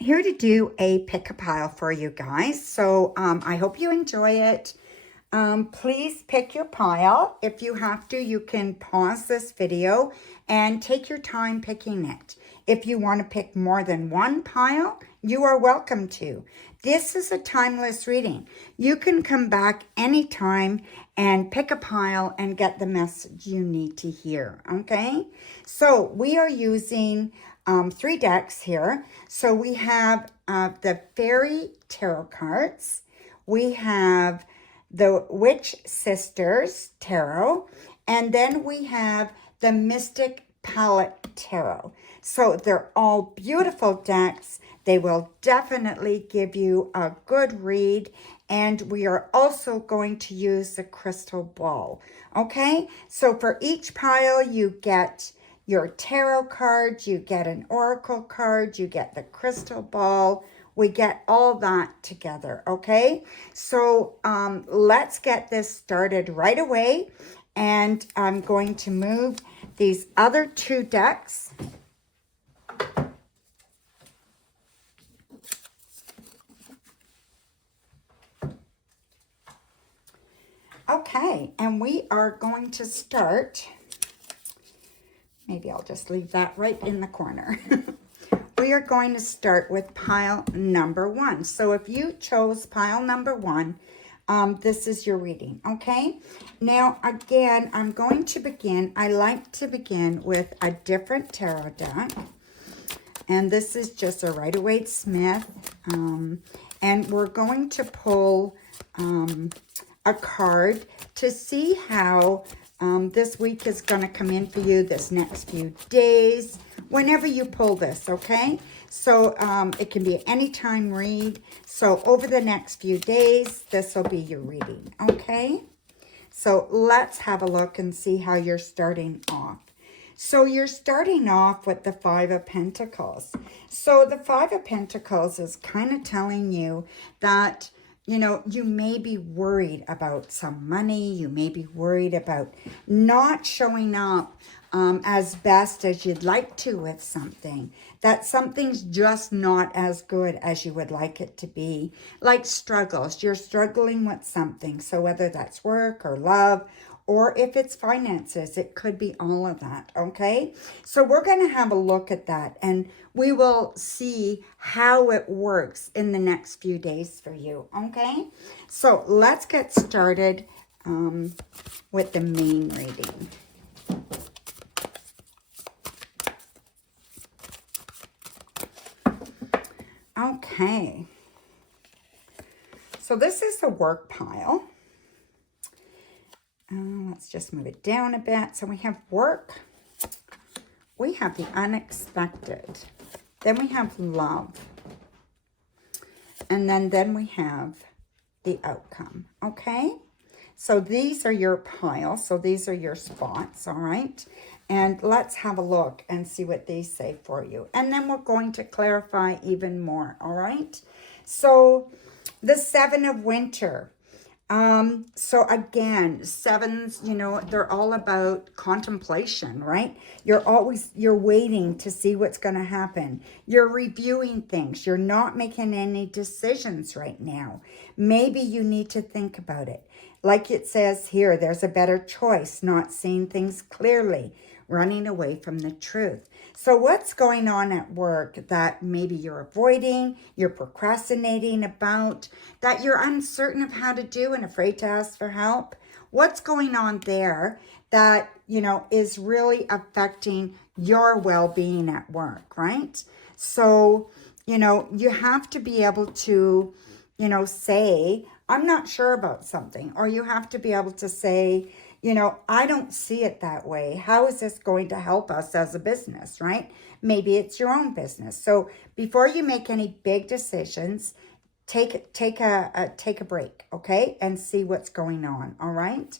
here to do a pick a pile for you guys. So I hope you enjoy it. Please pick your pile. If you have to, you can pause this video and take your time picking it. If you want to pick more than one pile, you are welcome to. This is a timeless reading. You can come back anytime and pick a pile and get the message you need to hear, okay? So we are using 3 decks here. So we have the Fairy Tarot cards. We have the Witch Sisters Tarot. And then we have the Mystic Palette Tarot. So they're all beautiful decks. They will definitely give you a good read. And we are also going to use the crystal ball. Okay, so for each pile you get your tarot cards, you get an oracle card, you get the crystal ball. We get all that together, okay? So let's get this started right away. And I'm going to move these other 2 decks. Okay, and we are going to start. Maybe I'll just leave that right in the corner. We are going to start with pile number 1. So if you chose pile number 1, this is your reading, okay? Now, again, I'm going to begin. I like to begin with a different tarot deck. And this is just a Rider-Waite-Smith. And we're going to pull a card to see how this week is going to come in for you, this next few days, whenever you pull this, okay? So it can be an anytime read. So over the next few days, this will be your reading, okay? So let's have a look and see how you're starting off. So you're starting off with the 5 of Pentacles. So the 5 of Pentacles is kind of telling you that, you know, you may be worried about some money. You may be worried about not showing up as best as you'd like to with something. That something's just not as good as you would like it to be. Like struggles. You're struggling with something. So whether that's work or love, or if it's finances, it could be all of that, okay? So we're going to have a look at that, and we will see how it works in the next few days for you, okay? So let's get started with the main reading. Okay. So this is the work pile. Let's just move it down a bit. So we have work. We have the unexpected. Then we have love. And then we have the outcome. Okay? So these are your piles. So these are your spots. All right? And let's have a look and see what these say for you. And then we're going to clarify even more. All right? So the 7 of Winter. So again, 7s, you know, they're all about contemplation, right? You're waiting to see what's going to happen. You're reviewing things. You're not making any decisions right now. Maybe you need to think about it. Like it says here, there's a better choice, not seeing things clearly, running away from the truth. So what's going on at work that maybe you're avoiding, you're procrastinating about, that you're uncertain of how to do and afraid to ask for help? What's going on there that, you know, is really affecting your well-being at work, right? So, you know, you have to be able to, you know, say, I'm not sure about something, or you have to be able to say, you know, I don't see it that way. How is this going to help us as a business, right? Maybe it's your own business. So before you make any big decisions, take a break, okay? And see what's going on, all right?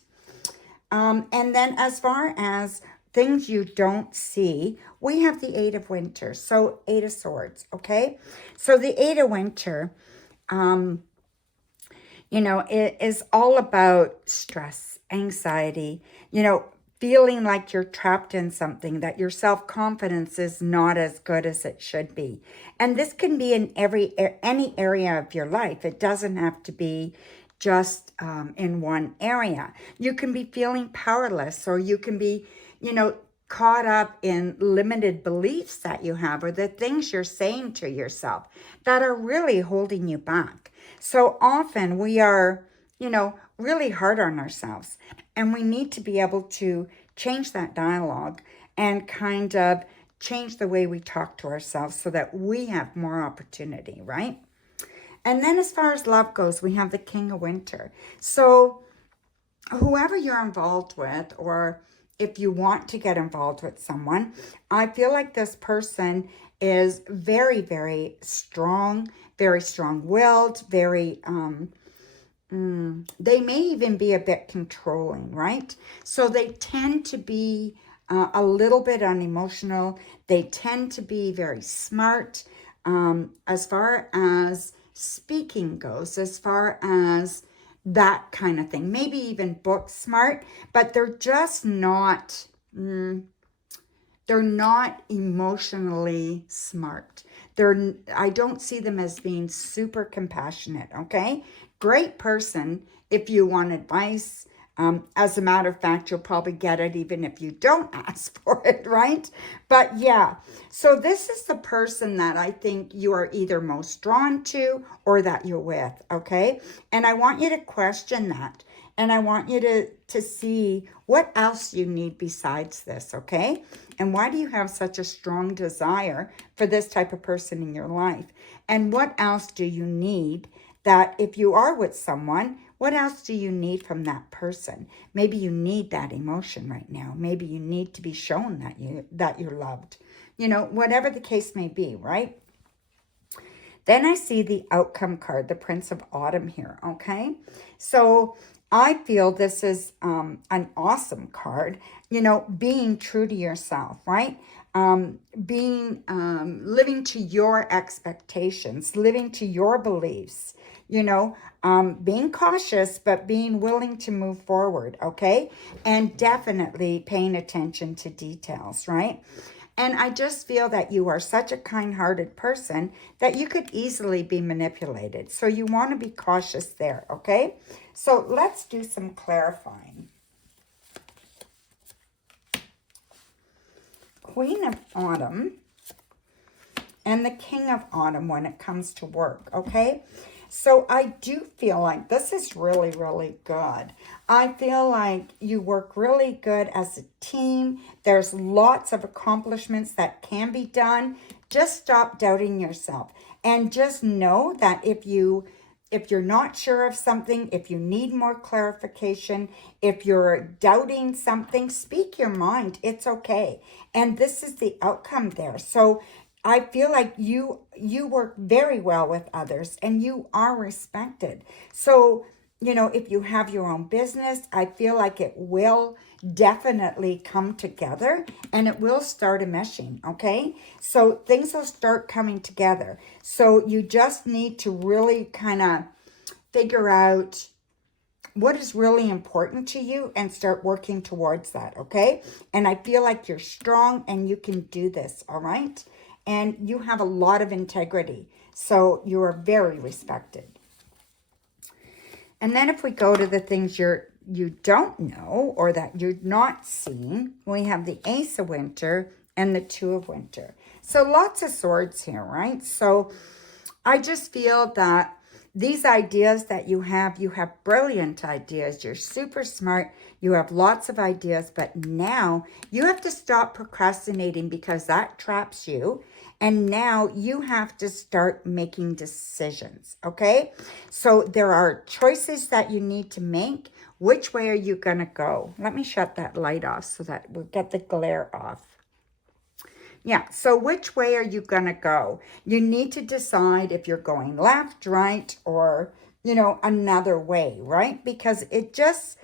And then as far as things you don't see, we have the 8 of Winter. So 8 of Swords, okay? So the 8 of Winter, you know, it is all about stress, anxiety, you know, feeling like you're trapped in something, that your self-confidence is not as good as it should be. And this can be in any area of your life. It doesn't have to be just in one area. You can be feeling powerless, or you can be, caught up in limited beliefs that you have, or the things you're saying to yourself that are really holding you back. So often we are, really hard on ourselves, and we need to be able to change that dialogue and kind of change the way we talk to ourselves so that we have more opportunity, right? And then as far as love goes, we have the King of Winter. So whoever you're involved with, or if you want to get involved with someone, I feel like this person is very, very strong-willed, they may even be a bit controlling, right? So they tend to be a little bit unemotional. They tend to be very smart as far as speaking goes, as far as that kind of thing. Maybe even book smart, but they're just not, they're not emotionally smart. I don't see them as being super compassionate, okay? Great person if you want advice. As a matter of fact, you'll probably get it even if you don't ask for it, right? But yeah, so this is the person that I think you are either most drawn to or that you're with, okay? And I want you to question that. And I want you to see what else you need besides this, okay? And why do you have such a strong desire for this type of person in your life? And what else do you need that if you are with someone, what else do you need from that person? Maybe you need that emotion right now. Maybe you need to be shown that you're loved. Whatever the case may be, right? Then I see the outcome card, the Prince of Autumn here, okay? So I feel this is an awesome card, being true to yourself, right? Living to your expectations, living to your beliefs, being cautious, but being willing to move forward, okay? And definitely paying attention to details, right? And I just feel that you are such a kind-hearted person that you could easily be manipulated. So you want to be cautious there, okay? So let's do some clarifying. Queen of Autumn and the King of Autumn when it comes to work, okay? So I do feel like this is really, really good. I feel like you work really good as a team. There's lots of accomplishments that can be done. Just stop doubting yourself. And just know that if you're not sure of something, if you need more clarification, if you're doubting something, speak your mind. It's okay. And this is the outcome there. So I feel like you work very well with others and you are respected. So, if you have your own business, I feel like it will definitely come together and it will start meshing, okay? So things will start coming together. So you just need to really kind of figure out what is really important to you and start working towards that, okay? And I feel like you're strong and you can do this, all right? And you have a lot of integrity. So you are very respected. And then if we go to the things you don't know or that you're not seeing, we have the Ace of Winter and the Two of Winter. So lots of swords here, right? So I just feel that these ideas that you have brilliant ideas. You're super smart. You have lots of ideas, but now you have to stop procrastinating because that traps you. And now you have to start making decisions, okay? So there are choices that you need to make. Which way are you going to go? Let me shut that light off so that we'll get the glare off. Yeah, so which way are you going to go? You need to decide if you're going left, right, or, another way, right? Because it's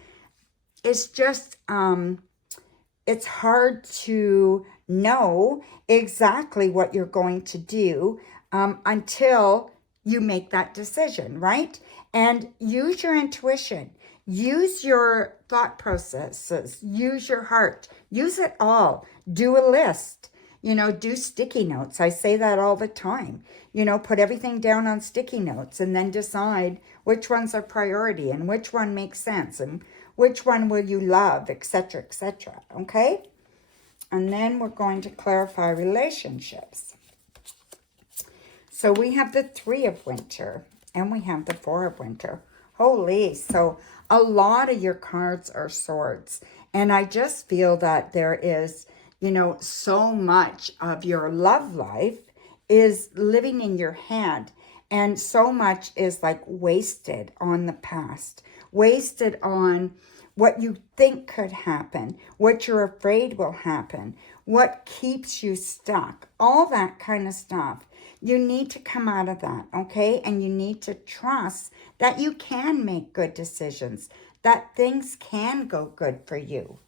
hard to know exactly what you're going to do until you make that decision, right? And use your intuition. Use your thought processes. Use your heart. Use it all. Do a list. You know, do sticky notes. I say that all the time. You know, put everything down on sticky notes and then decide which ones are priority and which one makes sense and which one will you love, etc., etc. Okay? And then we're going to clarify relationships. So we have the 3 of winter and we have the 4 of winter. Holy, so a lot of your cards are swords. And I just feel that there is, you know, so much of your love life is living in your head. And so much is like wasted on the past, wasted on what you think could happen, what you're afraid will happen, what keeps you stuck, all that kind of stuff. You need to come out of that, okay? And you need to trust that you can make good decisions, that things can go good for you.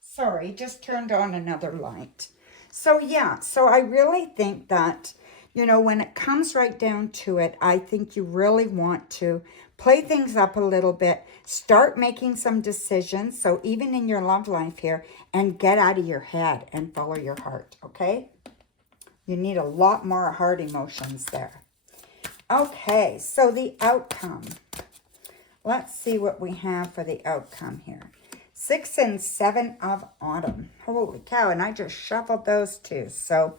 Sorry, just turned on another light. So yeah, so I really think that, you know, when it comes right down to it, I think you really want to play things up a little bit, start making some decisions. So even in your love life here, and get out of your head and follow your heart, okay? You need a lot more heart emotions there. Okay, so the outcome. Let's see what we have for the outcome here. 6 and 7 of autumn. Holy cow, and I just shuffled those two. So,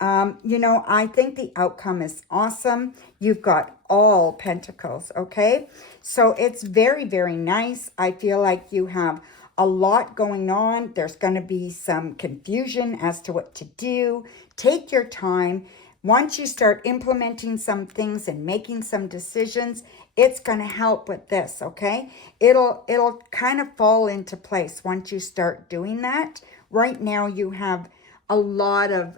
you know, I think the outcome is awesome. You've got all pentacles, okay? So it's very, very nice. I feel like you have a lot going on. There's going to be some confusion as to what to do. Take your time. Once you start implementing some things and making some decisions, it's going to help with this, okay? It'll kind of fall into place once you start doing that. Right now you have a lot of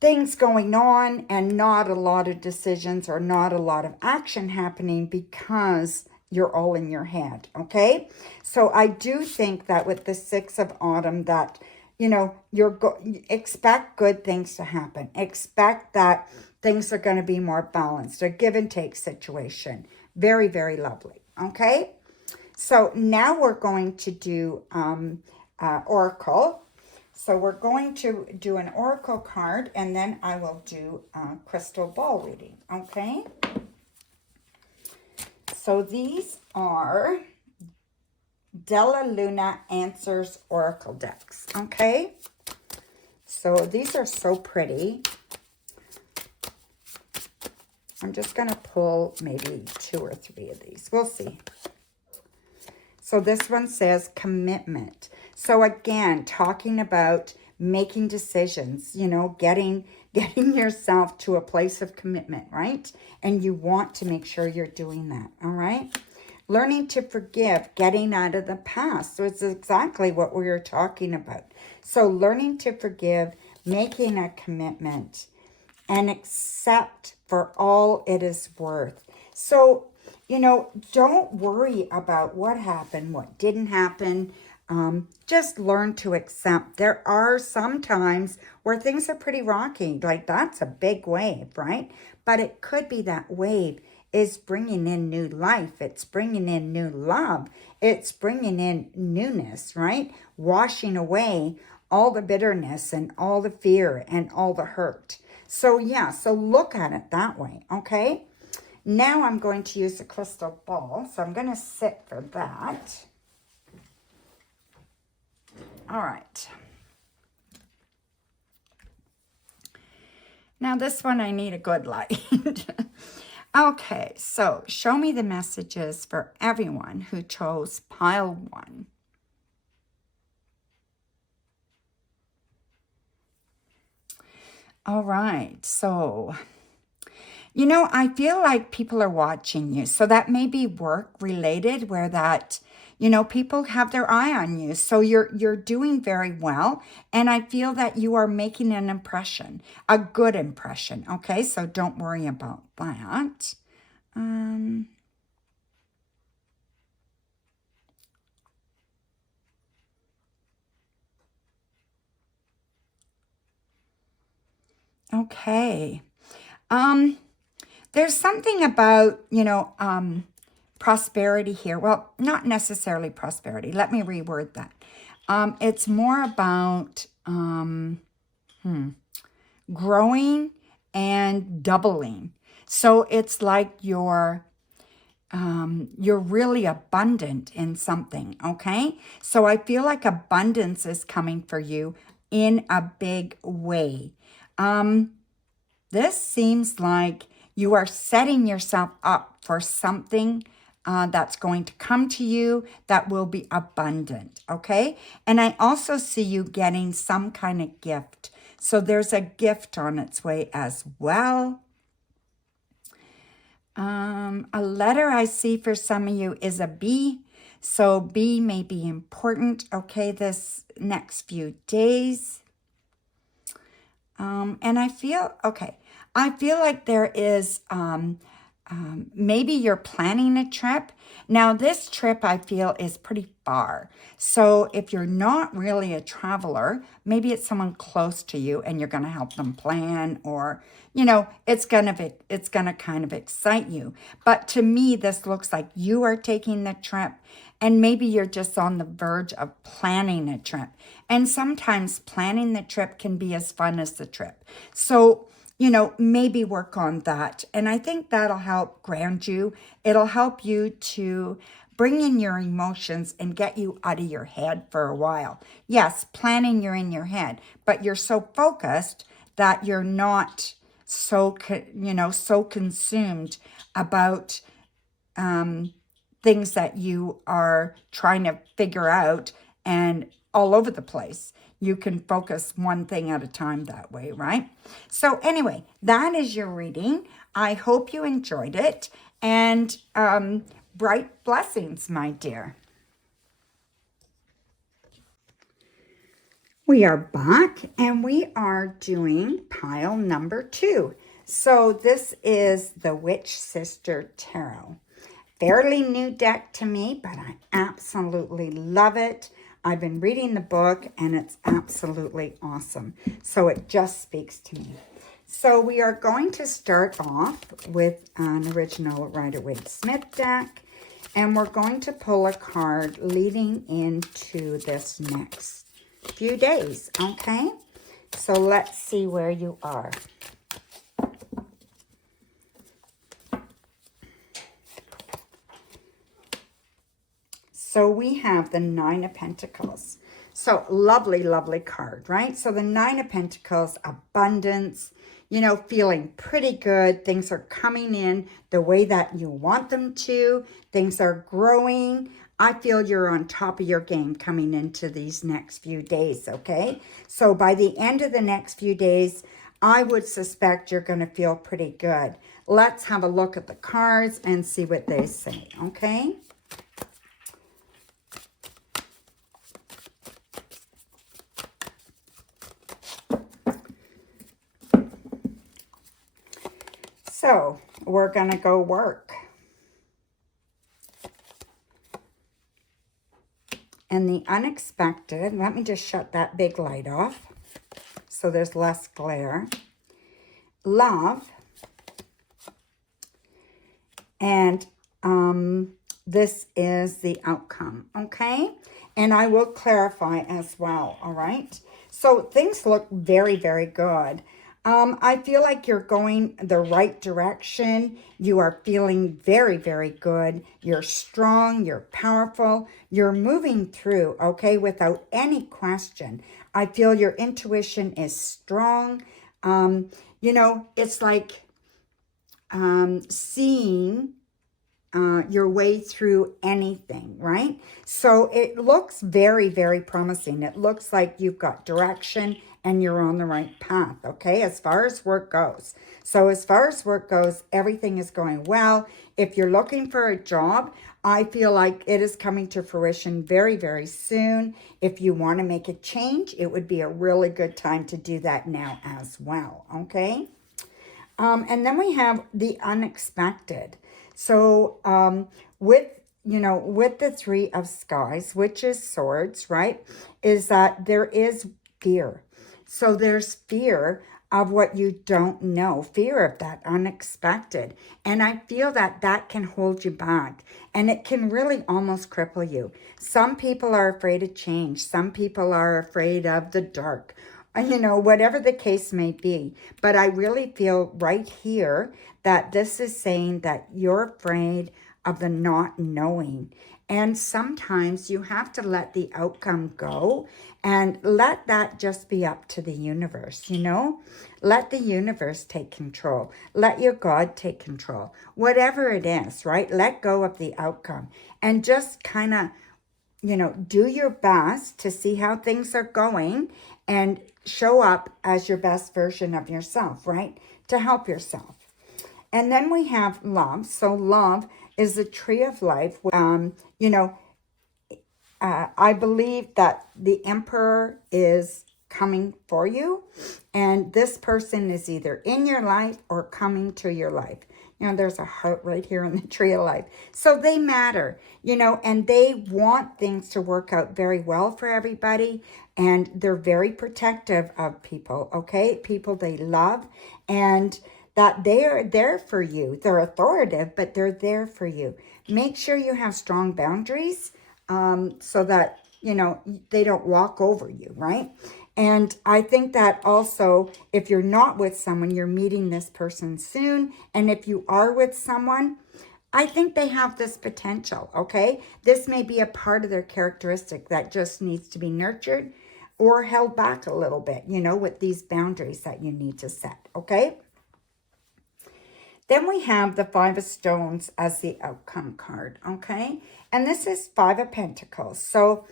things going on and not a lot of decisions or not a lot of action happening because you're all in your head, okay? So I do think that with the 6 of autumn that, you know, expect good things to happen. Expect that things are going to be more balanced, a give and take situation. Very, very lovely, okay? So now we're going to do Oracle. So we're going to do an Oracle card, and then I will do a crystal ball reading, okay? So these are Della Luna Answers Oracle decks, okay? So these are so pretty. I'm just going to pull maybe 2 or 3 of these. We'll see. So this one says commitment. So again, talking about making decisions, you know, getting yourself to a place of commitment, right? And you want to make sure you're doing that, all right? Learning to forgive, getting out of the past. So it's exactly what we were talking about. So learning to forgive, making a commitment, and accept for all it is worth. So, you know, don't worry about what happened, what didn't happen. Just learn to accept. There are some times where things are pretty rocky. Like that's a big wave, right? But it could be that wave is bringing in new life. It's bringing in new love. It's bringing in newness, right? Washing away all the bitterness and all the fear and all the hurt. So yeah, so look at it that way, okay? Now I'm going to use a crystal ball. So I'm going to sit for that. All right. Now this one I need a good light. Okay, so show me the messages for everyone who chose pile 1. All right, so, you know, I feel like people are watching you. So that may be work related where that, you know, people have their eye on you. So you're doing very well. And I feel that you are making an impression, a good impression. Okay, so don't worry about that. Okay. There's something about, prosperity here. Well, not necessarily prosperity. Let me reword that. It's more about growing and doubling. So it's like you're really abundant in something, okay? So I feel like abundance is coming for you in a big way. This seems like you are setting yourself up for something that's going to come to you that will be abundant, okay? And I also see you getting some kind of gift. So there's a gift on its way as well. A letter I see for some of you is a B. So B may be important, okay, this next few days. And I feel like there is, maybe you're planning a trip. Now, this trip I feel is pretty far. So if you're not really a traveler, maybe it's someone close to you and you're going to help them plan, or, it's going to kind of excite you. But to me, this looks like you are taking the trip, and maybe you're just on the verge of planning a trip. And sometimes planning the trip can be as fun as the trip. So, maybe work on that. And I think that'll help ground you. It'll help you to bring in your emotions and get you out of your head for a while. Yes, planning, you're in your head, but you're so focused that you're not so consumed about things that you are trying to figure out and all over the place. You can focus one thing at a time that way, right? So anyway, that is your reading. I hope you enjoyed it, and bright blessings, my dear. We are back, and we are doing pile number 2. So this is the Witch Sister Tarot. Fairly new deck to me, but I absolutely love it. I've been reading the book, and it's absolutely awesome. So it just speaks to me. So we are going to start off with an original Rider-Waite-Smith deck, and we're going to pull a card leading into this next few days, okay? So let's see where you are. So we have the Nine of Pentacles. So lovely, lovely card, right? So the Nine of Pentacles, abundance, feeling pretty good. Things are coming in the way that you want them to. Things are growing. I feel you're on top of your game coming into these next few days, okay? So by the end of the next few days, I would suspect you're going to feel pretty good. Let's have a look at the cards and see what they say, okay? So we're going to go work. And the unexpected, let me just shut that big light off so there's less glare. Love. And this is the outcome, okay? And I will clarify as well, all right? So things look very, very good. I feel like you're going the right direction. You are feeling very, very good. You're strong. You're powerful. You're moving through, okay, without any question. I feel your intuition is strong. It's like seeing your way through anything, right? So it looks very, very promising. It looks like you've got direction and you're on the right path, okay, as far as work goes. So as far as work goes, everything is going well. If you're looking for a job, I feel like it is coming to fruition very, very soon. If you want to make a change, it would be a really good time to do that now as well, okay? And then we have the unexpected. So with the Three of Skies, which is swords, right, is that there is fear. So there's fear of what you don't know, fear of that unexpected. And I feel that that can hold you back, and it can really almost cripple you. Some people are afraid of change. Some people are afraid of the dark, whatever the case may be. But I really feel right here that this is saying that you're afraid of the not knowing. And sometimes you have to let the outcome go and let that just be up to the universe, Let the universe take control. Let your God take control. Whatever it is, right? Let go of the outcome and just kind of, do your best to see how things are going and show up as your best version of yourself, right? To help yourself. And then we have love. So love is the tree of life. I believe that the Emperor is coming for you, and this person is either in your life or coming to your life. There's a heart right here in the tree of life. So they matter, and they want things to work out very well for everybody, and they're very protective of people, okay? People they love, and that they are there for you. They're authoritative, but they're there for you. Make sure you have strong boundaries, so that, they don't walk over you, right? And I think that also, if you're not with someone, you're meeting this person soon. And if you are with someone, I think they have this potential, okay? This may be a part of their characteristic that just needs to be nurtured or held back a little bit, with these boundaries that you need to set, okay? Then we have the Five of Stones as the outcome card, okay? And this is Five of Pentacles. So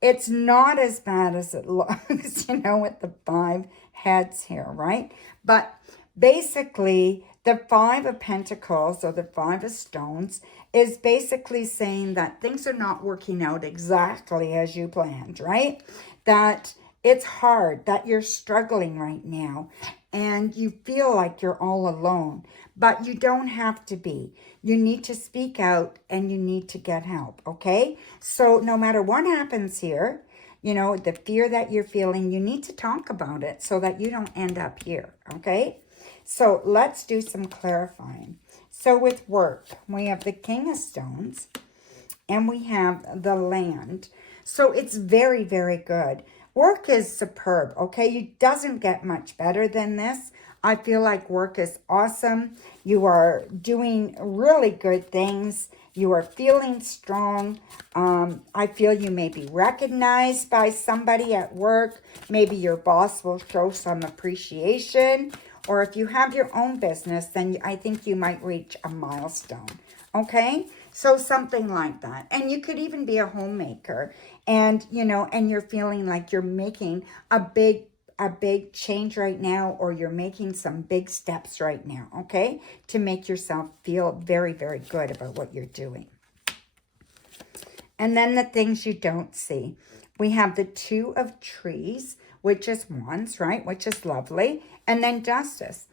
it's not as bad as it looks, with the 5 heads here, right? But basically, the Five of Pentacles or the Five of Stones is basically saying that things are not working out exactly as you planned, right? That it's hard, that you're struggling right now, and you feel like you're all alone. But you don't have to be. You need to speak out and you need to get help, okay? So no matter what happens here, the fear that you're feeling, you need to talk about it so that you don't end up here, okay? So let's do some clarifying. So with work, we have the King of Stones and we have the Land. So it's very, very good. Work is superb, okay? It doesn't get much better than this. I feel like work is awesome. You are doing really good things. You are feeling strong. I feel you may be recognized by somebody at work. Maybe your boss will show some appreciation. Or if you have your own business, then I think you might reach a milestone. Okay? So something like that. And you could even be a homemaker. And, and you're feeling like you're making a big change right now, or you're making some big steps right now, okay? To make yourself feel very, very good about what you're doing. And then the things you don't see. We have the Two of Trees, which is Wands, right? Which is lovely. And then Justice.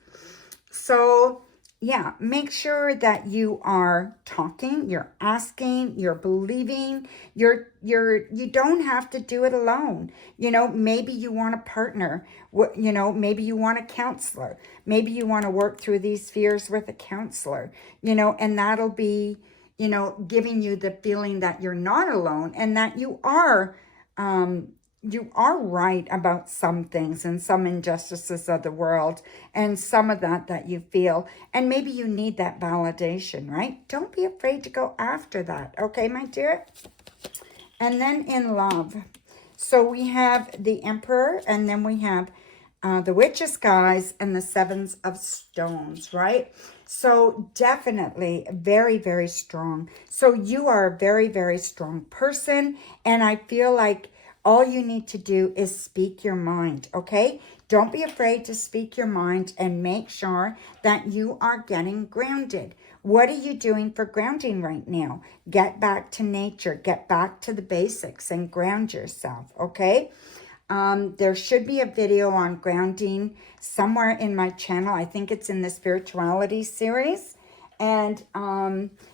So yeah, make sure that you are talking, you're asking, you're believing, you don't have to do it alone. Maybe you want a partner, maybe you want a counselor, maybe you want to work through these fears with a counselor, and that'll be, giving you the feeling that you're not alone and that you are right about some things and some injustices of the world and some of that you feel. And maybe you need that validation, right? Don't be afraid to go after that. Okay, my dear? And then in love. So we have the Emperor, and then we have the Witch of Skies and the Sevens of Stones, right? So definitely very, very strong. So you are a very, very strong person. And I feel like all you need to do is speak your mind, okay? Don't be afraid to speak your mind and make sure that you are getting grounded. What are you doing for grounding right now? Get back to nature. Get back to the basics and ground yourself, okay? There should be a video on grounding somewhere in my channel. I think it's in the spirituality series. And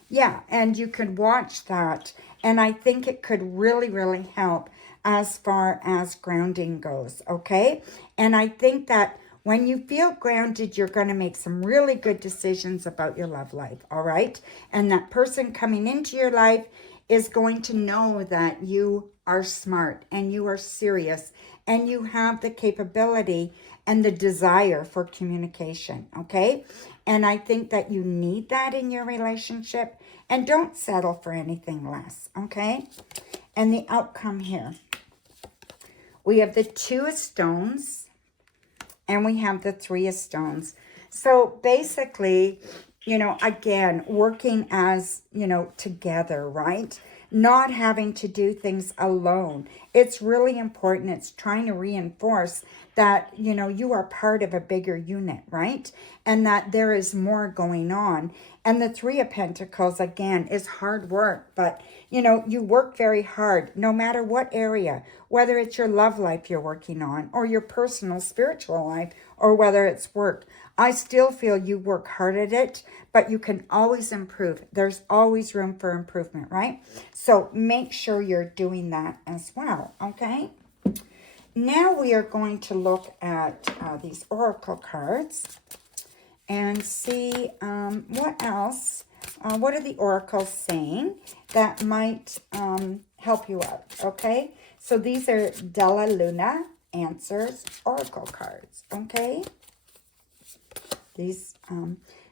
yeah, and you could watch that. And I think it could really, really help as far as grounding goes, okay? And I think that When you feel grounded, you're going to make some really good decisions about your love life, all right? And that person coming into your life is going to know that you are smart and you are serious and you have the capability and the desire for communication, okay? And I think that you need that in your relationship, and don't settle for anything less, okay? And the outcome here. We have the 2 of stones and we have the 3 of stones. So basically, you know, again, working as, you know, together, right? Not having to do things alone. It's really important. It's trying to reinforce that, you know, you are part of a bigger unit, right? And that there is more going on. And the 3 of Pentacles, again, is hard work. But, you know, you work very hard, no matter what area, whether it's your love life you're working on, or your personal spiritual life, or whether it's work. I still feel you work hard at it, but you can always improve. There's always room for improvement, right? So make sure you're doing that as well, okay? Now we are going to look at these oracle cards and see what else, what are the oracles saying that might help you out, okay? So these are Della Luna Answers Oracle cards, okay? These,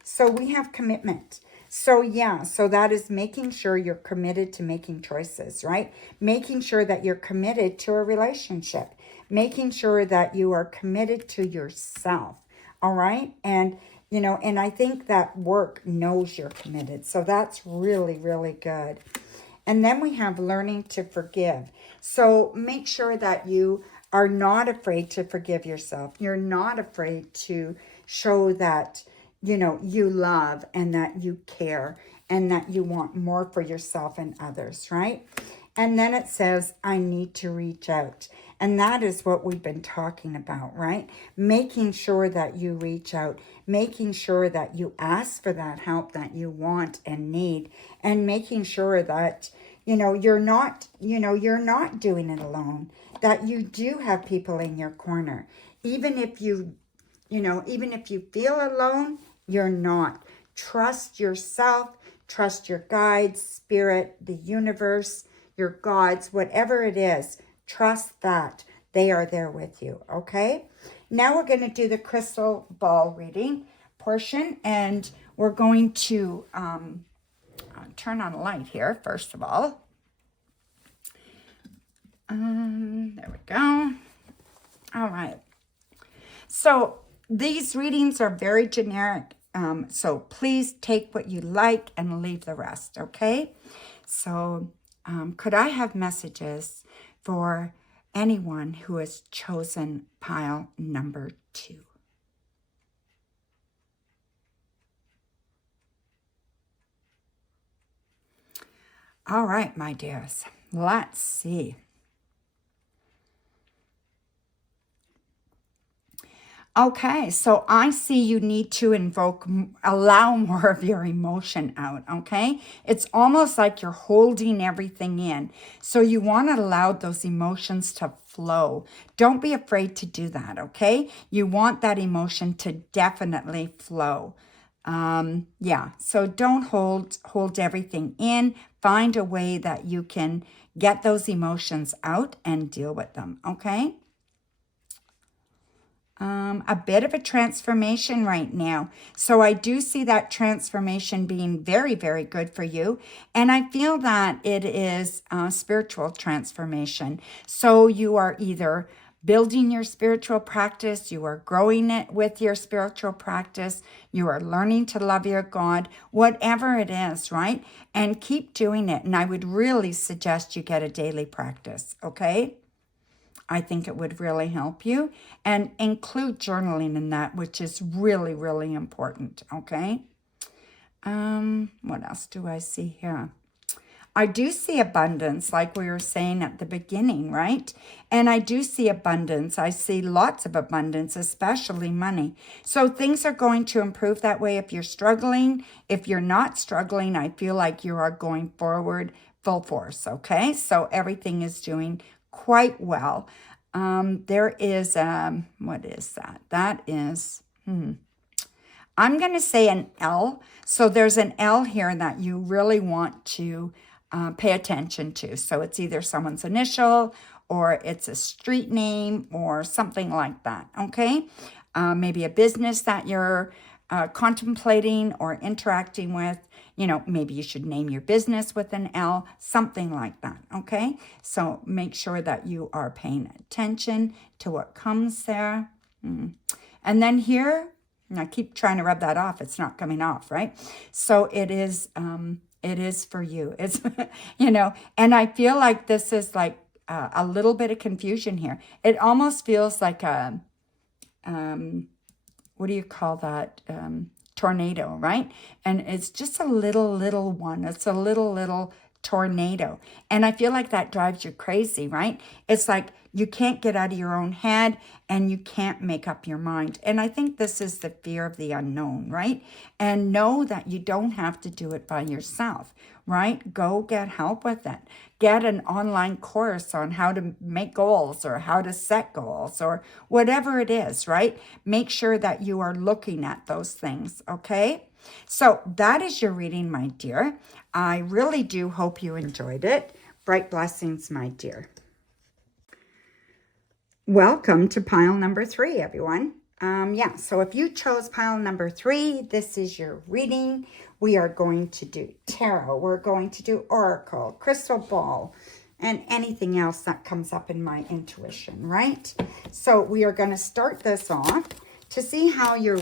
so we have commitment. So yeah, so that is making sure you're committed to making choices, right? Making sure that you're committed to a relationship. Making sure that you are committed to yourself, all right? And, you know, and I think that work knows you're committed. So that's really, really good. And then we have learning to forgive. So make sure that you are not afraid to forgive yourself. You're not afraid to show that, you know, you love and that you care and that you want more for yourself and others, right? And then it says, I need to reach out. And that is what we've been talking about, right? Making sure that you reach out, making sure that you ask for that help that you want and need, and making sure that, you know, you're not doing it alone, that you do have people in your corner. Even if you feel alone, you're not. Trust yourself, trust your guides, spirit, the universe, your gods, whatever it is, trust that they are there with you, okay? Now we're going to do the crystal ball reading portion, and we're going to turn on a light here, first of all. There we go. All right. So these readings are very generic. So please take what you like and leave the rest, okay? So could I have messages for anyone who has chosen pile number 2? All right, my dears. Let's see. Okay, so I see you need to allow more of your emotion out, okay? It's almost like you're holding everything in. So you want to allow those emotions to flow. Don't be afraid to do that, okay? You want that emotion to definitely flow. Yeah, so don't hold everything in. Find a way that you can get those emotions out and deal with them, okay? A bit of a transformation right now. So I do see that transformation being very, very good for you. And I feel that it is a spiritual transformation. So you are either building your spiritual practice, you are growing it with your spiritual practice, you are learning to love your God, whatever it is, right? And keep doing it. And I would really suggest you get a daily practice, okay? I think it would really help you, and include journaling in that, which is really, really important, okay? What else do I see here? I do see abundance, like we were saying at the beginning, right? And I do see abundance. I see lots of abundance, especially money. So things are going to improve that way if you're struggling. If you're not struggling, I feel like you are going forward full force, okay? So everything is doing quite well. There is, what is that? That is, I'm going to say an L. So there's an L here that you really want to pay attention to. So it's either someone's initial or it's a street name or something like that, okay? Maybe a business that you're contemplating or interacting with. You know, maybe you should name your business with an L, something like that, okay? So make sure that you are paying attention to what comes there. And then here, and I keep trying to rub that off. It's not coming off, right? So it is for you. It's, you know, and I feel like this is like a little bit of confusion here. It almost feels like a, what do you call that? Tornado, right? And it's just a little one. It's a little tornado. And I feel like that drives you crazy, right? It's like you can't get out of your own head and you can't make up your mind. And I think this is the fear of the unknown, right? And know that you don't have to do it by yourself, right? Go get help with it. Get an online course on how to make goals or how to set goals or whatever it is, right? Make sure that you are looking at those things, okay? So that is your reading, my dear. I really do hope you enjoyed it. Bright blessings, my dear. Welcome to pile number 3, everyone. So if you chose pile number 3, this is your reading. We are going to do tarot. We're going to do oracle, crystal ball, and anything else that comes up in my intuition, right? So we are going to start this off to see how your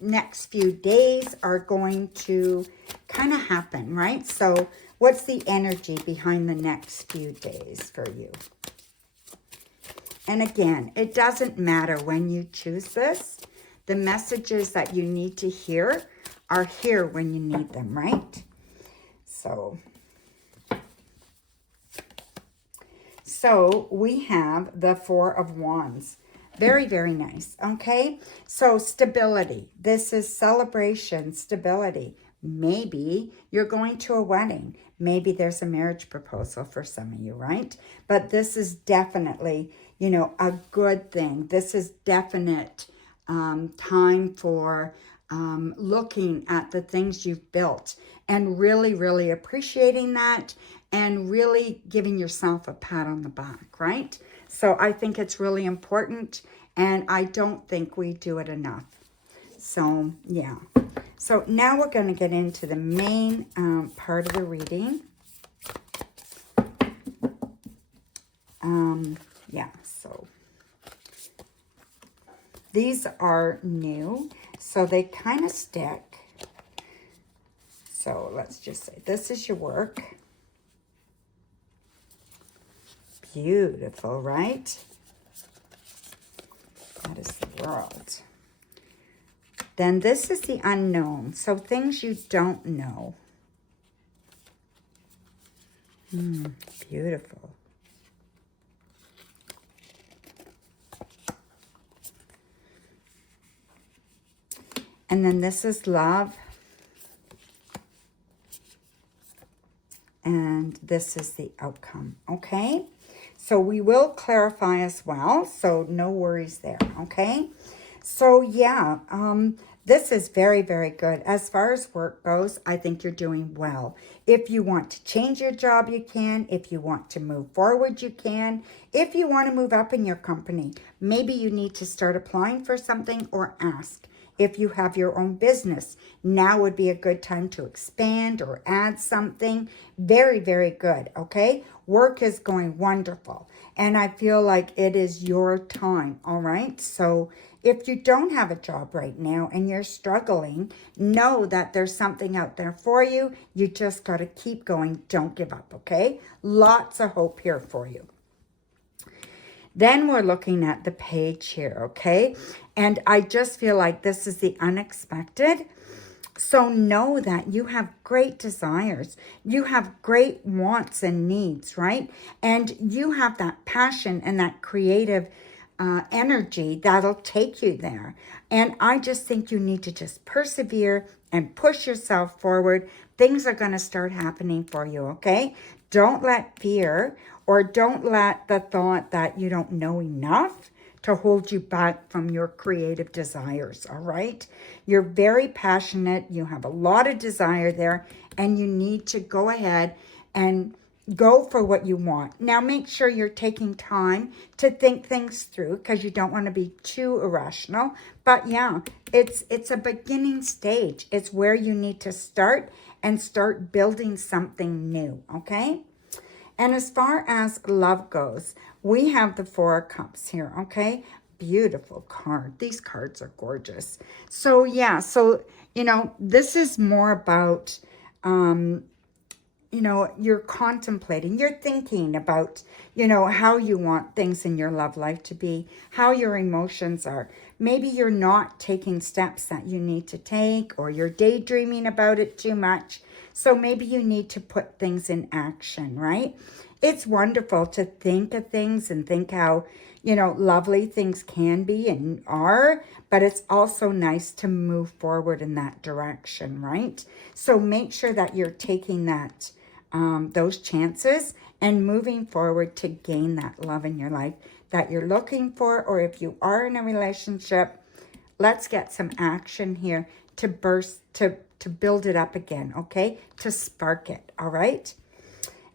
next few days are going to kind of happen, right? So what's the energy behind the next few days for you? And again, it doesn't matter when you choose this. The messages that you need to hear are here when you need them, right? So we have the 4 of Wands. Very, very nice, okay? So stability. This is celebration, stability. Maybe you're going to a wedding. Maybe there's a marriage proposal for some of you, right? But this is definitely, you know, a good thing. This is definite time for looking at the things you've built and really, really appreciating that and really giving yourself a pat on the back, right? So I think it's really important, and I don't think we do it enough. So, yeah. So now we're going to get into the main part of the reading. So these are new, so they kind of stick. So let's just say this is your work. Beautiful, right? That is the world. Then this is the unknown. So things you don't know. Beautiful. And then this is love. And this is the outcome, okay? So we will clarify as well, so no worries there, okay? So yeah, this is very, very good. As far as work goes, I think you're doing well. If you want to change your job, you can. If you want to move forward, you can. If you want to move up in your company, maybe you need to start applying for something or ask. If you have your own business, now would be a good time to expand or add something. Very, very good, okay? Work is going wonderful, and I feel like it is your time, all right? So if you don't have a job right now and you're struggling, know that there's something out there for you. You just got to keep going. Don't give up, okay? Lots of hope here for you. Then we're looking at the page here, okay? And I just feel like this is the unexpected. So know that you have great desires. You have great wants and needs, right? And you have that passion and that creative energy that'll take you there. And I just think you need to just persevere and push yourself forward. Things are going to start happening for you, okay? Don't let fear or don't let the thought that you don't know enough to hold you back from your creative desires, all right? You're very passionate. You have a lot of desire there, and you need to go ahead and go for what you want. Now, make sure you're taking time to think things through because you don't want to be too irrational. But yeah, it's a beginning stage. It's where you need to start and start building something new, okay? And as far as love goes, we have the Four of Cups here, okay? Beautiful card. These cards are gorgeous. So yeah, so, you know, this is more about, you know, you're contemplating, you're thinking about, you know, how you want things in your love life to be, how your emotions are. Maybe you're not taking steps that you need to take, or you're daydreaming about it too much. So maybe you need to put things in action, right? It's wonderful to think of things and think how, you know, lovely things can be and are, but it's also nice to move forward in that direction, right? So make sure that you're taking that, those chances and moving forward to gain that love in your life that you're looking for. Or if you are in a relationship, let's get some action here to build it up again, okay? To spark it, all right?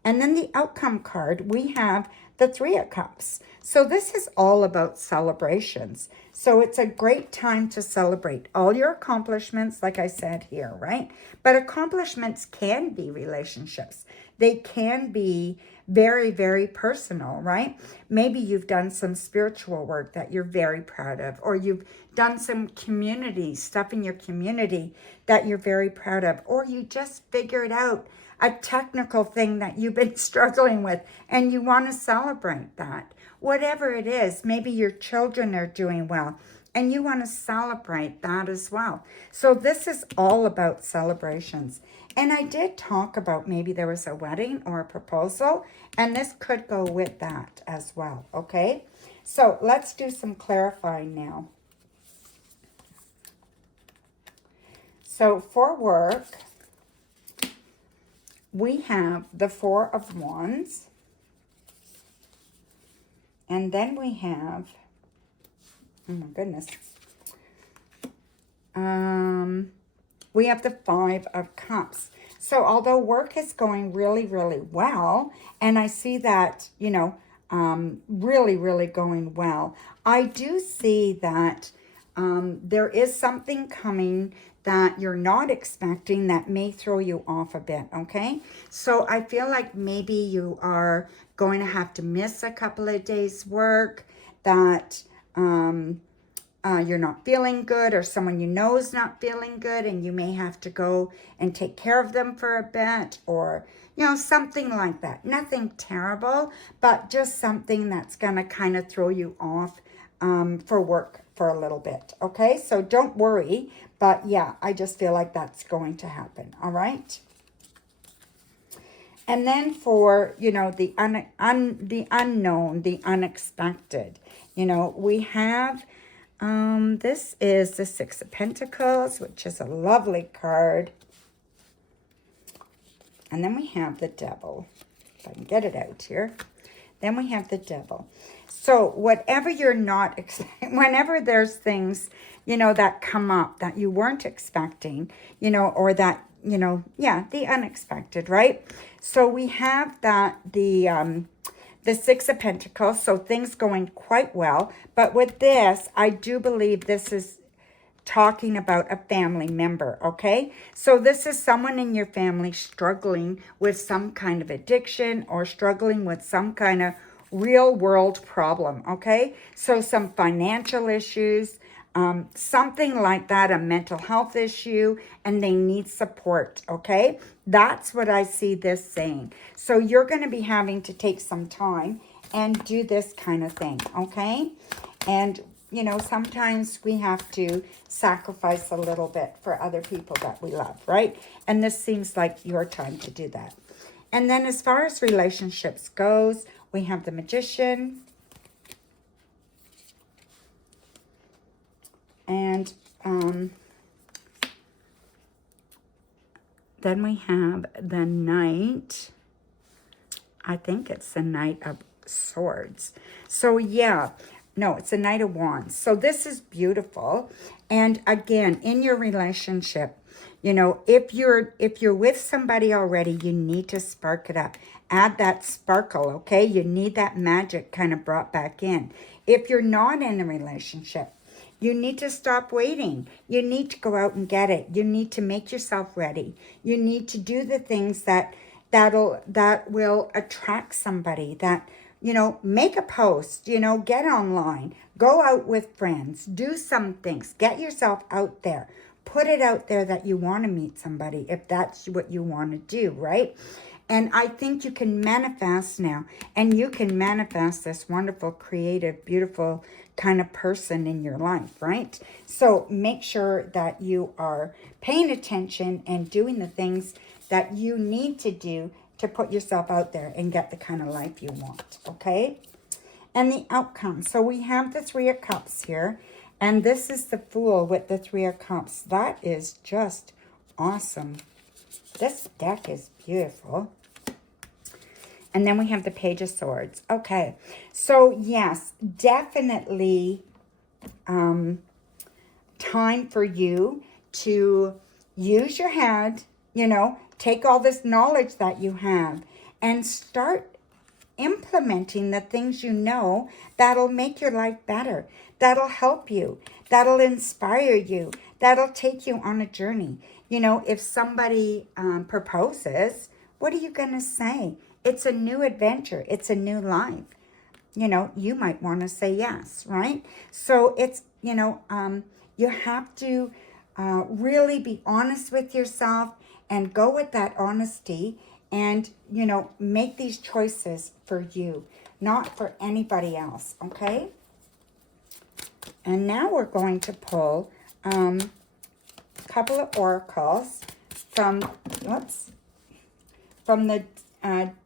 And then the outcome card, we have the Three of Cups. So this is all about celebrations. So it's a great time to celebrate all your accomplishments, like I said here, right? But accomplishments can be relationships. They can be very, very personal, right? Maybe you've done some spiritual work that you're very proud of, or you've done some community stuff in your community that you're very proud of, or you just figured out a technical thing that you've been struggling with and you want to celebrate that. Whatever it is, maybe your children are doing well and you want to celebrate that as well. So this is all about celebrations. And I did talk about maybe there was a wedding or a proposal, and this could go with that as well, okay? So let's do some clarifying now. So for work, we have the Four of Wands. And then we have, oh my goodness, we have the Five of Cups. So although work is going really, really well, and I see that, you know, really, really going well, I do see that there is something coming that you're not expecting that may throw you off a bit, okay? So I feel like maybe you are going to have to miss a couple of days' work, that you're not feeling good, or someone you know is not feeling good, and you may have to go and take care of them for a bit, or, you know, something like that. Nothing terrible, but just something that's going to kind of throw you off for work for a little bit, okay? So don't worry, but yeah, I just feel like that's going to happen, all right? And then for, you know, the unknown, the unexpected, you know, we have, this is the Six of Pentacles, which is a lovely card. And then we have the Devil, if I can get it out here. Then we have the Devil. So whatever you're not expecting, whenever there's things, you know, that come up that you weren't expecting, you know, or that, you know, yeah, the unexpected, right? So we have that, the Six of Pentacles, so things going quite well. But with this, I do believe this is talking about a family member, okay? So this is someone in your family struggling with some kind of addiction or struggling with some kind of real world problem, okay? So some financial issues, something like that, a mental health issue, and they need support, okay? That's what I see this saying. So you're going to be having to take some time and do this kind of thing, okay? And, you know, sometimes we have to sacrifice a little bit for other people that we love, right? And this seems like your time to do that. And then as far as relationships goes, we have the Magician. And then we have the Knight I think it's the Knight of Swords. So yeah, no, it's a Knight of Wands. So this is beautiful. And again, in your relationship, you know, if you're with somebody already, you need to spark it up. Add that sparkle, okay? You need that magic kind of brought back in. If you're not in a relationship, you need to stop waiting. You need to go out and get it. You need to make yourself ready. You need to do the things that will attract somebody, that, you know, make a post, you know, get online, go out with friends, do some things, get yourself out there, put it out there that you want to meet somebody if that's what you want to do, right? And I think you can manifest now, and you can manifest this wonderful, creative, beautiful kind of person in your life, right? So make sure that you are paying attention and doing the things that you need to do to put yourself out there and get the kind of life you want, okay? And the outcome. So we have the Three of Cups here, and this is the Fool with the Three of Cups. That is just awesome. This deck is beautiful. And then we have the Page of Swords. Okay, so yes, definitely time for you to use your head, you know, take all this knowledge that you have and start implementing the things you know that'll make your life better, that'll help you, that'll inspire you, that'll take you on a journey. You know, if somebody proposes, what are you going to say? It's a new adventure. It's a new life. You know, you might want to say yes, right? So it's, you know, you have to really be honest with yourself and go with that honesty and, you know, make these choices for you, not for anybody else, okay? And now we're going to pull a couple of oracles from the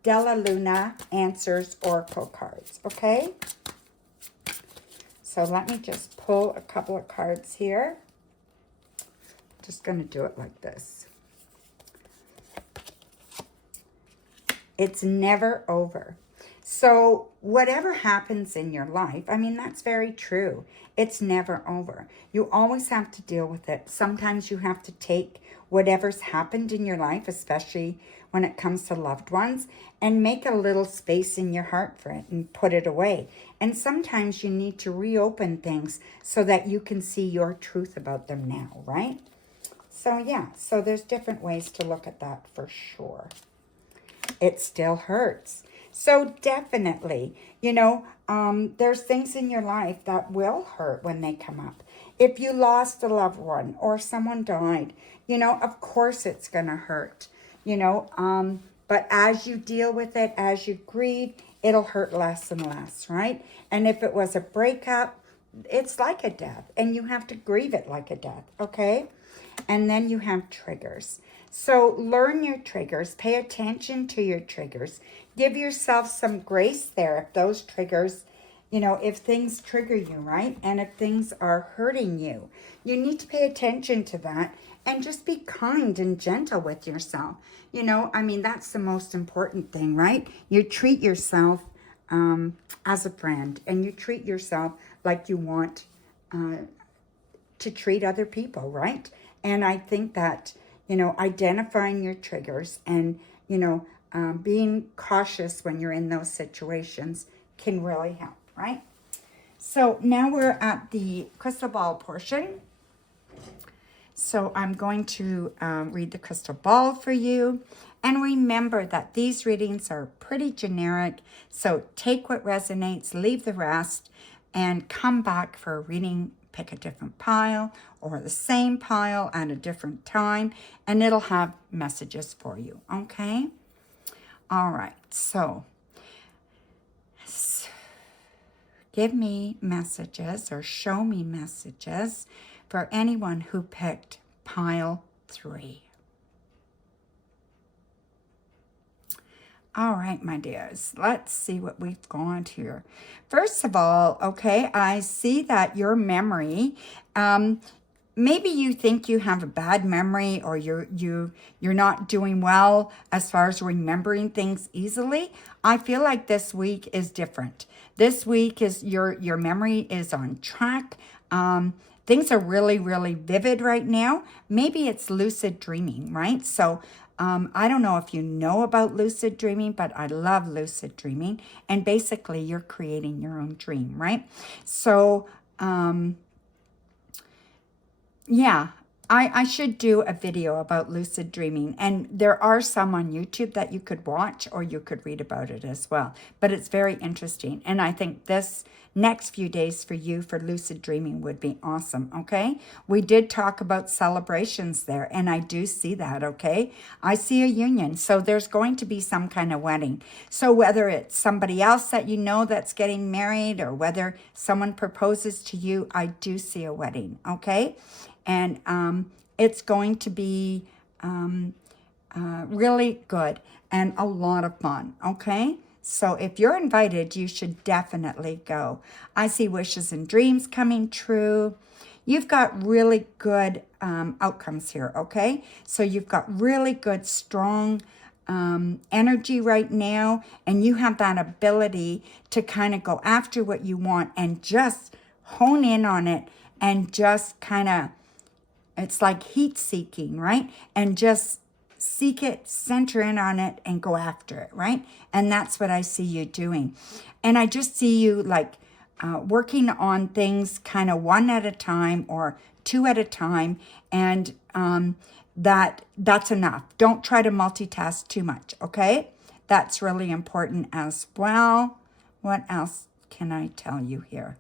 Della Luna Answers Oracle cards, okay? So let me just pull a couple of cards here. Just going to do it like this. It's never over. So whatever happens in your life, I mean, that's very true. It's never over. You always have to deal with it. Sometimes you have to take whatever's happened in your life, especially when it comes to loved ones, and make a little space in your heart for it and put it away. And sometimes you need to reopen things so that you can see your truth about them now, right? So yeah, so there's different ways to look at that for sure. It still hurts. So definitely, you know, there's things in your life that will hurt when they come up. If you lost a loved one or someone died, you know, of course it's going to hurt, you know. But as you deal with it, as you grieve, it'll hurt less and less, right? And if it was a breakup, it's like a death, and you have to grieve it like a death, okay? And then you have triggers. So learn your triggers. Pay attention to your triggers. Give yourself some grace there if those triggers, you know, if things trigger you, right? And if things are hurting you, you need to pay attention to that and just be kind and gentle with yourself. You know, I mean, that's the most important thing, right? You treat yourself as a friend, and you treat yourself like you want to treat other people, right? And I think that, you know, identifying your triggers and, you know, being cautious when you're in those situations can really help, right? So now we're at the crystal ball portion. So I'm going to read the crystal ball for you. And remember that these readings are pretty generic. So take what resonates, leave the rest, and come back for a reading. Pick a different pile or the same pile at a different time, and it'll have messages for you, okay? All right, so give me messages or show me messages for anyone who picked pile 3. All right, my dears, let's see what we've got here. First of all, okay, I see that your memory maybe you think you have a bad memory, or you're not doing well as far as remembering things easily. I feel like this week is different. This week is your memory is on track. Things are really, really vivid right now. Maybe it's lucid dreaming, right? So I don't know if you know about lucid dreaming, but I love lucid dreaming. And basically, you're creating your own dream, right? So, yeah, I should do a video about lucid dreaming. And there are some on YouTube that you could watch, or you could read about it as well. But it's very interesting. And I think this next few days for you for lucid dreaming would be awesome, okay? We did talk about celebrations there, and I do see that, okay? I see a union. So there's going to be some kind of wedding. So whether it's somebody else that you know that's getting married, or whether someone proposes to you, I do see a wedding, okay? And it's going to be really good and a lot of fun, okay? So if you're invited, you should definitely go. I see wishes and dreams coming true. You've got really good outcomes here, okay? So you've got really good, strong energy right now, and you have that ability to kind of go after what you want and just hone in on it, and just kind of, it's like heat seeking, right? And just seek it, center in on it, and go after it, right? And that's what I see you doing. And I just see you like working on things kind of one at a time, or two at a time. And that's enough. Don't try to multitask too much, okay? That's really important as well. What else can I tell you here?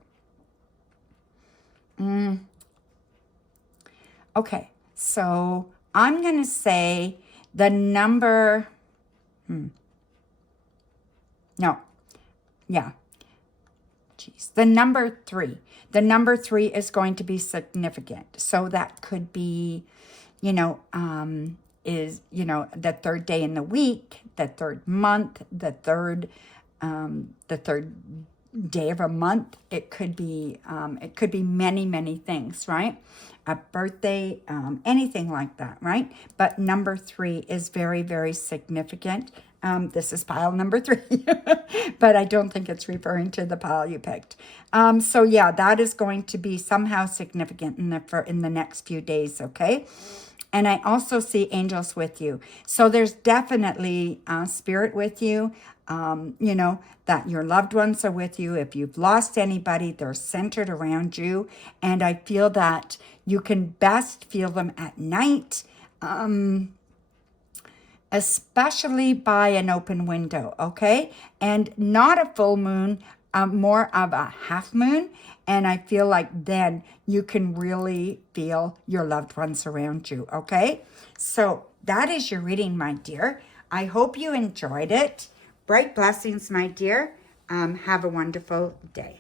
Okay, so I'm going to say the number, no, yeah, geez, the number 3. The number 3 is going to be significant. So that could be, the third day in the week, the third month, the third day of a month. It could be many, many things, right? A birthday, anything like that, right? But number 3 is very, very significant. This is pile number 3, but I don't think it's referring to the pile you picked. So yeah, that is going to be somehow significant in the next few days, okay? And I also see angels with you. So there's definitely spirit with you, that your loved ones are with you. If you've lost anybody, they're centered around you. And I feel that you can best feel them at night, especially by an open window, okay? And not a full moon, more of a half moon. And I feel like then you can really feel your loved ones around you, okay? So that is your reading, my dear. I hope you enjoyed it. Bright blessings, my dear. Have a wonderful day.